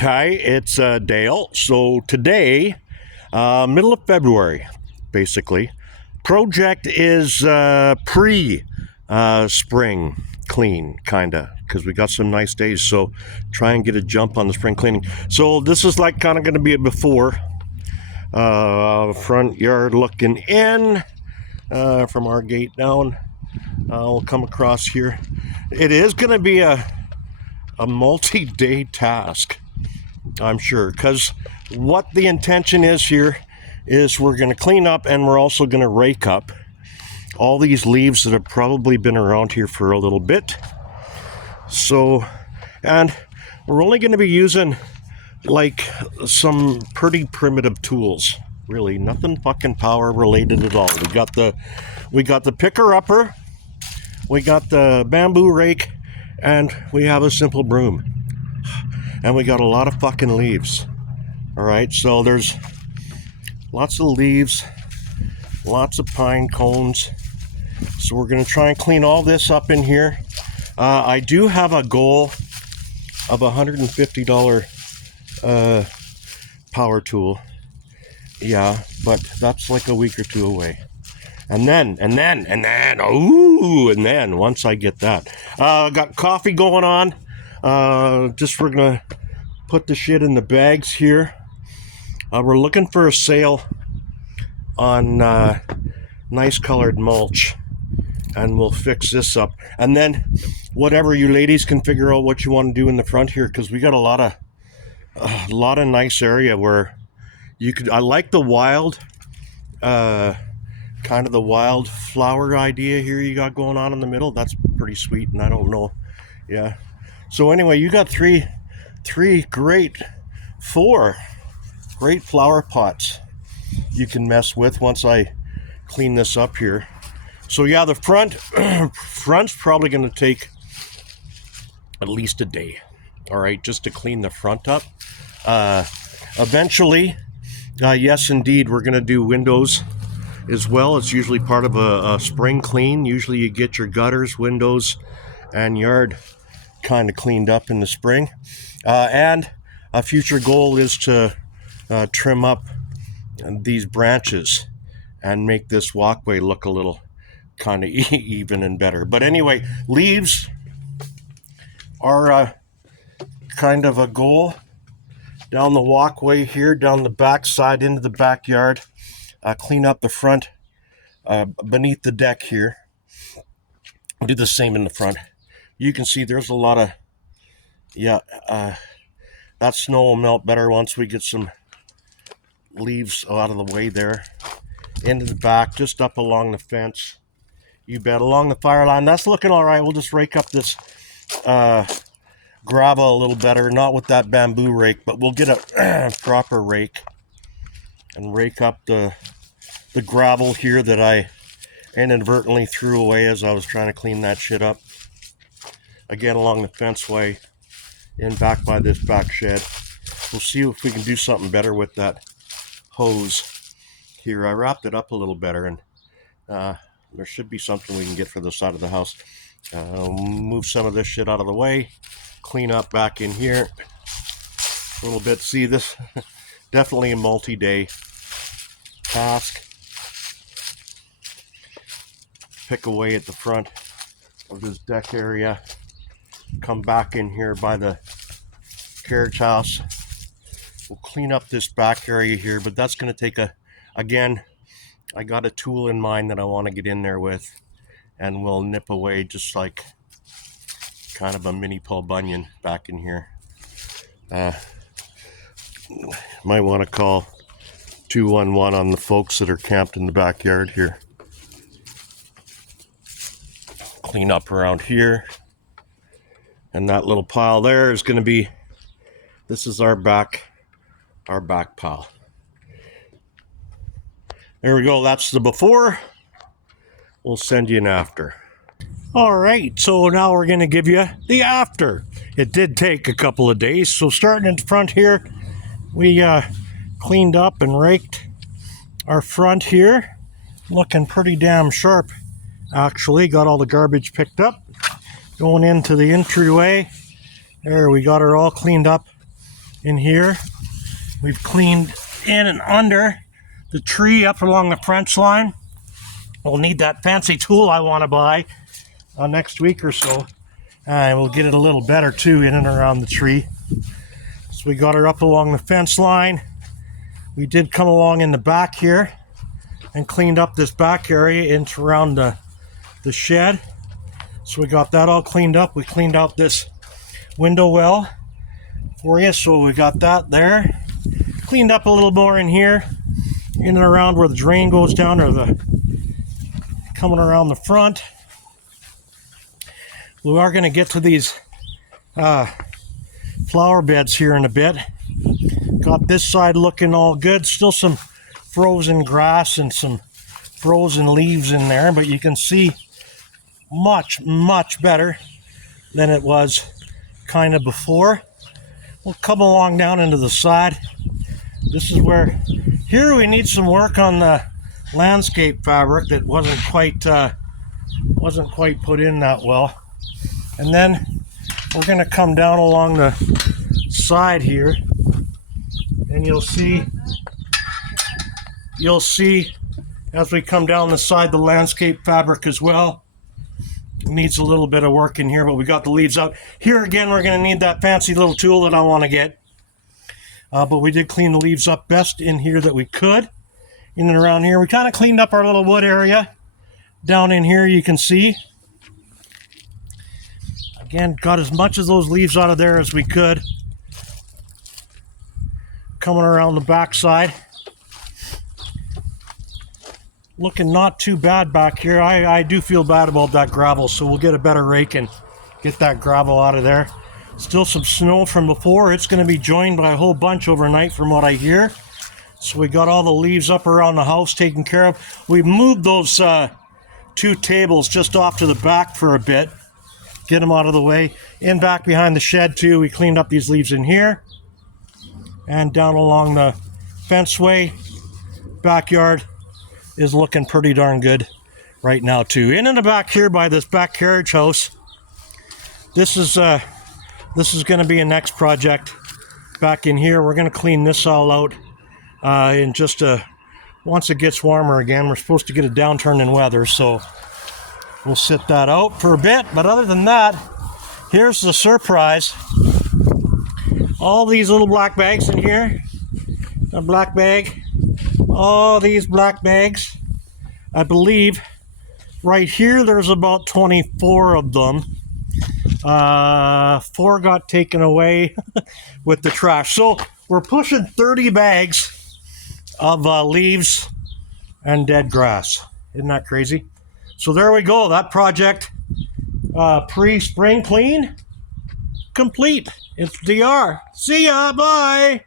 Hi, it's Dale. So today, middle of February, basically, project is pre-spring clean, kinda, because we got some nice days. So try and get a jump on the spring cleaning. So this is like kind of going to be a before. Front yard looking in from our gate down. We'll come across here. It is going to be a multi-day task, I'm sure, because what the intention is here is we're going to clean up and we're also going to rake up all these leaves that have probably been around here for a little bit. So, and we're only going to be using like some pretty primitive tools, really nothing fucking power related at all. We got the picker upper, we got the bamboo rake, and we have a simple broom. And we got a lot of fucking leaves. All right, so there's lots of leaves, lots of pine cones. So we're gonna try and clean all this up in here. I do have a goal of $150 power tool. Yeah, but that's like a week or two away. And then, once I get that, got coffee going on. We're gonna put the shit in the bags here. We're looking for a sale on nice colored mulch, and we'll fix this up. And then whatever you ladies can figure out what you want to do in the front here, because we got a lot of nice area where you could. I like the wild, kind of the wildflower idea here you got going on in the middle. That's pretty sweet, and I don't know, yeah. So anyway, you got four great flower pots you can mess with once I clean this up here. So yeah, the front's probably going to take at least a day. All right, just to clean the front up. Eventually, yes, indeed, we're going to do windows as well. It's usually part of a spring clean. Usually you get your gutters, windows, and yard kind of cleaned up in the spring. And a future goal is to trim up these branches and make this walkway look a little kind of even and better. But anyway, leaves are kind of a goal. Down the walkway here, down the back side into the backyard, clean up the front beneath the deck here. I'll do the same in the front. You can see there's a lot of, that snow will melt better once we get some leaves out of the way there. Into the back, just up along the fence. You bet, along the fire line. That's looking all right. We'll just rake up this gravel a little better. Not with that bamboo rake, but we'll get a proper rake and rake up the gravel here that I inadvertently threw away as I was trying to clean that shit up. Again, along the fenceway, in back by this back shed. We'll see if we can do something better with that hose here. I wrapped it up a little better, and there should be something we can get for the side of the house. Move some of this shit out of the way, clean up back in here a little bit. See, this definitely a multi-day task. Pick away at the front of this deck area. Come back in here by the carriage house. We'll clean up this back area here, but that's going to take again, I got a tool in mind that I want to get in there with, and we'll nip away just like kind of a mini Paul Bunyan back in here. Might want to call 211 on the folks that are camped in the backyard here. Clean up around here. And that little pile there is going to be, this is our back pile. There we go. That's the before. We'll send you an after. All right. So now we're going to give you the after. It did take a couple of days. So starting in front here, we cleaned up and raked our front here. Looking pretty damn sharp. Actually, got all the garbage picked up. Going into the entryway. There, we got her all cleaned up. in here. We've cleaned in and under the tree up along the French line. We'll need that fancy tool I want to buy next week or so. And we'll get it a little better too in and around the tree. So we got her up along the fence line. We did come along in the back here and cleaned up this back area into around the shed. So we got that all cleaned up. We cleaned out this window well for you. So we got that there. Cleaned up a little more in here, in and around where the drain goes down, or the coming around the front. We are going to get to these flower beds here in a bit. Got this side looking all good. Still some frozen grass and some frozen leaves in there, but you can see much, much better than it was kind of before. We'll come along down into the side. This is where, here we need some work on the landscape fabric that wasn't quite put in that well. And then we're going to come down along the side here, and you'll see as we come down the side the landscape fabric as well. It needs a little bit of work in here, but we got the leaves out. Here again, we're going to need that fancy little tool that I want to get. But we did clean the leaves up best in here that we could. In and around here, we kind of cleaned up our little wood area. Down in here, you can see. Again, got as much of those leaves out of there as we could. Coming around the back side. Looking not too bad back here. I do feel bad about that gravel, so we'll get a better rake and get that gravel out of there. Still some snow from before. It's going to be joined by a whole bunch overnight from what I hear. So we got all the leaves up around the house taken care of. We've moved those two tables just off to the back for a bit. Get them out of the way. In back behind the shed too, we cleaned up these leaves in here. And down along the fenceway, backyard is looking pretty darn good right now too. In the back here by this back carriage house, this is going to be a next project back in here. We're going to clean this all out in just once it gets warmer again. We're supposed to get a downturn in weather, so we'll sit that out for a bit. But other than that, here's the surprise. All these little black bags in here. A black bag. All these black bags. I believe right here there's about 24 of them. 4 got taken away with the trash. So we're pushing 30 bags of leaves and dead grass. Isn't that crazy? So there we go. That project, pre-spring clean, complete. It's DR. See ya. Bye.